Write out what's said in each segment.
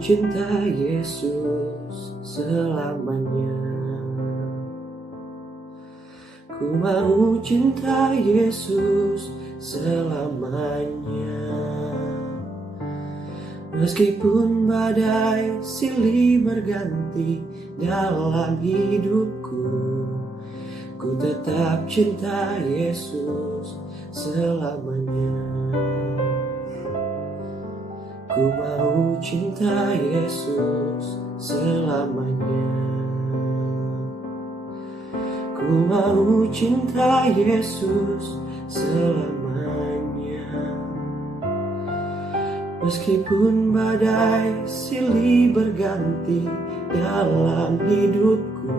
cinta Yesus selamanya. Ku mau cinta Yesus selamanya. Meskipun badai silih berganti dalam hidupku, ku tetap cinta Yesus selamanya. Ku mau cinta Yesus selamanya. Ku mau cinta Yesus selamanya. Meskipun badai silih berganti dalam hidupku,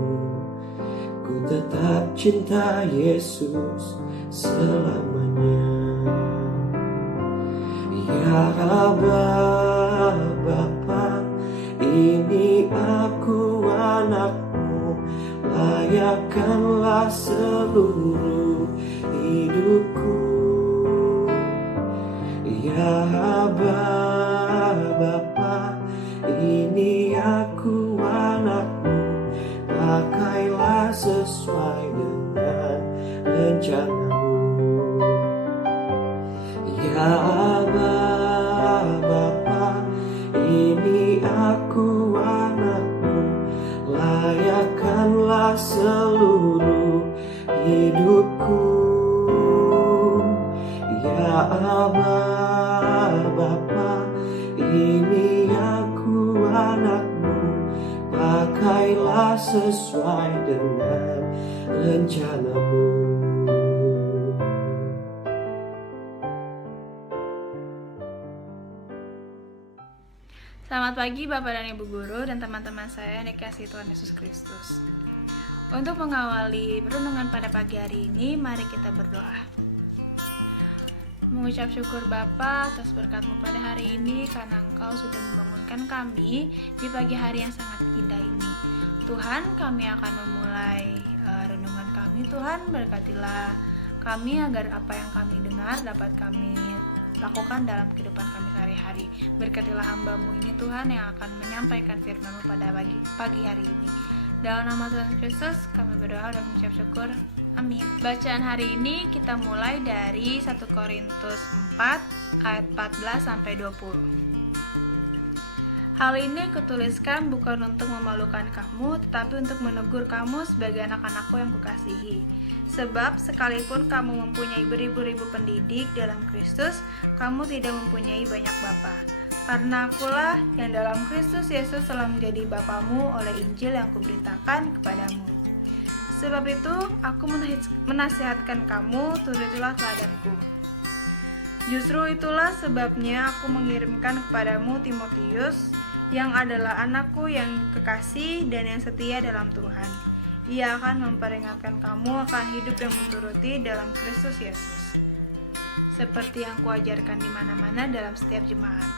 ku tetap cinta Yesus selamanya. Ya Abba, Bapa, ini aku anakmu, layakkanlah seluruh hidupku. Ya Abba, Bapa, ini aku anakmu, pakailah sesuai dengan rencanamu. Ya Abba, Bapa, ini aku anakmu, layakkanlah seluruh hidupku. Ya Abba, Bapa, ini aku anakmu, pakailah sesuai dengan rencanamu. Selamat pagi Bapak dan Ibu Guru dan teman-teman saya yang dikasihi Tuhan Yesus Kristus. Untuk mengawali renungan pada pagi hari ini, mari kita berdoa. Mengucap syukur Bapa atas berkat-Mu pada hari ini, karena Engkau sudah membangunkan kami di pagi hari yang sangat indah ini. Tuhan, kami akan memulai renungan kami. Tuhan, berkatilah kami agar apa yang kami dengar dapat kami lakukan dalam kehidupan kami sehari-hari. Berkatilah hamba-Mu ini Tuhan yang akan menyampaikan firman-Mu pada pagi hari ini. Dalam nama Tuhan Kristus kami berdoa dan mengucap syukur. Amin. Bacaan hari ini kita mulai dari 1 Korintus 4 ayat 14 sampai 20. Hal ini kutuliskan bukan untuk memalukan kamu, tetapi untuk menegur kamu sebagai anak-anakku yang kukasihi. Sebab sekalipun kamu mempunyai beribu-ribu pendidik dalam Kristus, kamu tidak mempunyai banyak bapa. Karena akulah yang dalam Kristus Yesus telah menjadi bapamu oleh Injil yang kuberitakan kepadamu. Sebab itu, aku menasihatkan kamu, turutilah teladanku. Justru itulah sebabnya aku mengirimkan kepadamu Timotius, yang adalah anakku yang kekasih dan yang setia dalam Tuhan. Ia akan memperingatkan kamu akan hidup yang kuturuti dalam Kristus Yesus, seperti yang kuajarkan di mana-mana dalam setiap jemaat.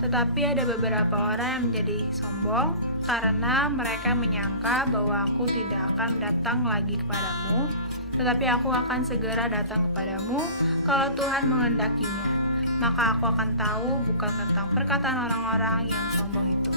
Tetapi ada beberapa orang yang menjadi sombong, karena mereka menyangka bahwa aku tidak akan datang lagi kepadamu, tetapi aku akan segera datang kepadamu kalau Tuhan menghendakinya. Maka aku akan tahu bukan tentang perkataan orang-orang yang sombong itu,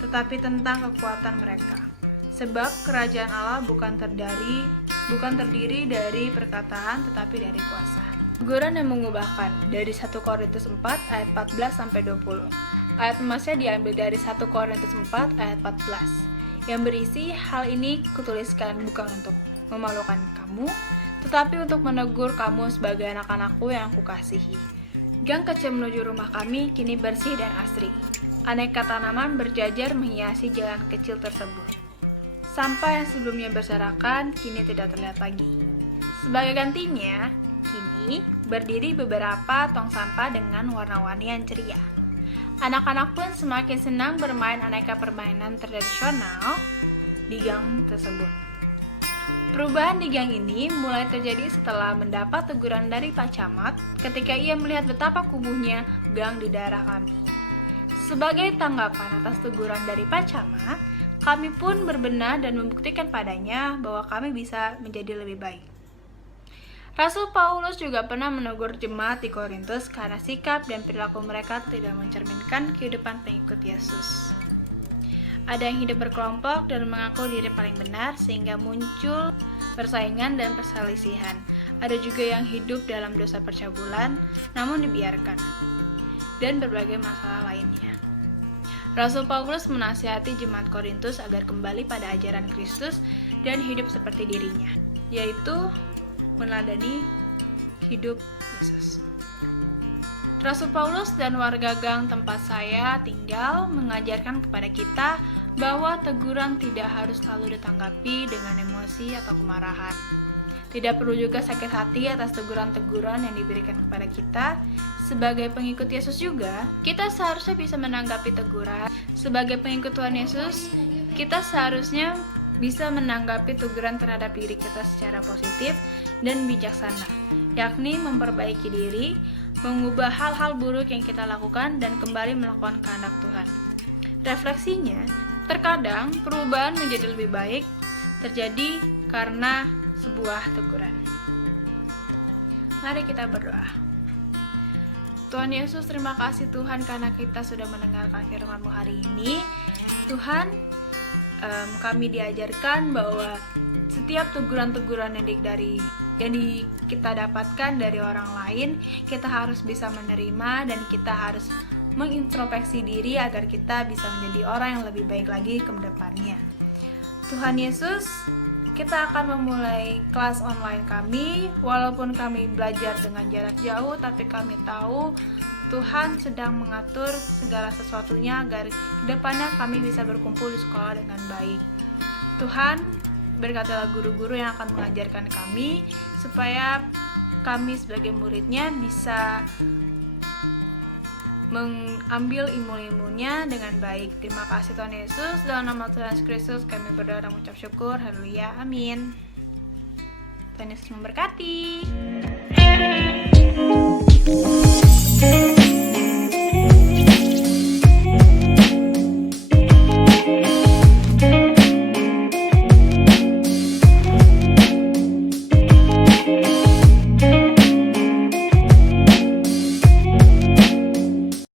tetapi tentang kekuatan mereka. Sebab kerajaan Allah bukan terdiri dari perkataan, tetapi dari kuasa. Teguran yang mengubahkan dari 1 Korintus 4 ayat 14 sampai 20. Ayat emasnya diambil dari 1 Korintus 4 ayat 14 yang berisi, hal ini kutuliskan bukan untuk memalukan kamu, tetapi untuk menegur kamu sebagai anak-anakku yang kukasihi. Gang kecil menuju rumah kami kini bersih dan asri. Aneka tanaman berjajar menghiasi jalan kecil tersebut. Sampah yang sebelumnya berserakan kini tidak terlihat lagi. Sebagai gantinya, kini berdiri beberapa tong sampah dengan warna-warni yang ceria. Anak-anak pun semakin senang bermain aneka permainan tradisional di gang tersebut. Perubahan di gang ini mulai terjadi setelah mendapat teguran dari Pak Camat ketika ia melihat betapa kumuhnya gang di daerah kami. Sebagai tanggapan atas teguran dari Pak Camat, kami pun berbenah dan membuktikan padanya bahwa kami bisa menjadi lebih baik. Rasul Paulus juga pernah menegur jemaat di Korintus karena sikap dan perilaku mereka tidak mencerminkan kehidupan pengikut Yesus. Ada yang hidup berkelompok dan mengaku diri paling benar sehingga muncul persaingan dan perselisihan. Ada juga yang hidup dalam dosa percabulan namun dibiarkan, dan berbagai masalah lainnya. Rasul Paulus menasihati jemaat Korintus agar kembali pada ajaran Kristus dan hidup seperti dirinya, yaitu meneladani hidup Yesus. Rasul Paulus dan warga gang tempat saya tinggal mengajarkan kepada kita bahwa teguran tidak harus selalu ditanggapi dengan emosi atau kemarahan. Tidak perlu juga sakit hati atas teguran-teguran yang diberikan kepada kita. Sebagai pengikut Yesus juga, kita seharusnya bisa menanggapi teguran. Sebagai pengikut Tuhan Yesus, kita seharusnya bisa menanggapi teguran terhadap diri kita secara positif dan bijaksana, yakni memperbaiki diri, mengubah hal-hal buruk yang kita lakukan, dan kembali melakukan kehendak Tuhan. Refleksinya, terkadang perubahan menjadi lebih baik terjadi karena sebuah teguran. Mari kita berdoa. Tuhan Yesus, terima kasih Tuhan karena kita sudah mendengarkan firman-Mu hari ini. Tuhan, kami diajarkan bahwa setiap teguran-teguran yang kita dapatkan dari orang lain, kita harus bisa menerima dan kita harus mengintrospeksi diri agar kita bisa menjadi orang yang lebih baik lagi ke depannya. Tuhan Yesus, kita akan memulai kelas online kami, walaupun kami belajar dengan jarak jauh, tapi kami tahu Tuhan sedang mengatur segala sesuatunya agar kedepannya kami bisa berkumpul di sekolah dengan baik. Tuhan, berkatilah guru-guru yang akan mengajarkan kami, supaya kami sebagai muridnya bisa mengambil ilmu-ilmunya dengan baik. Terima kasih Tuhan Yesus. Dalam nama Tuhan Yesus Kristus kami berdoa dan mengucap syukur. Haleluya. Amin. Tuhan Yesus memberkati.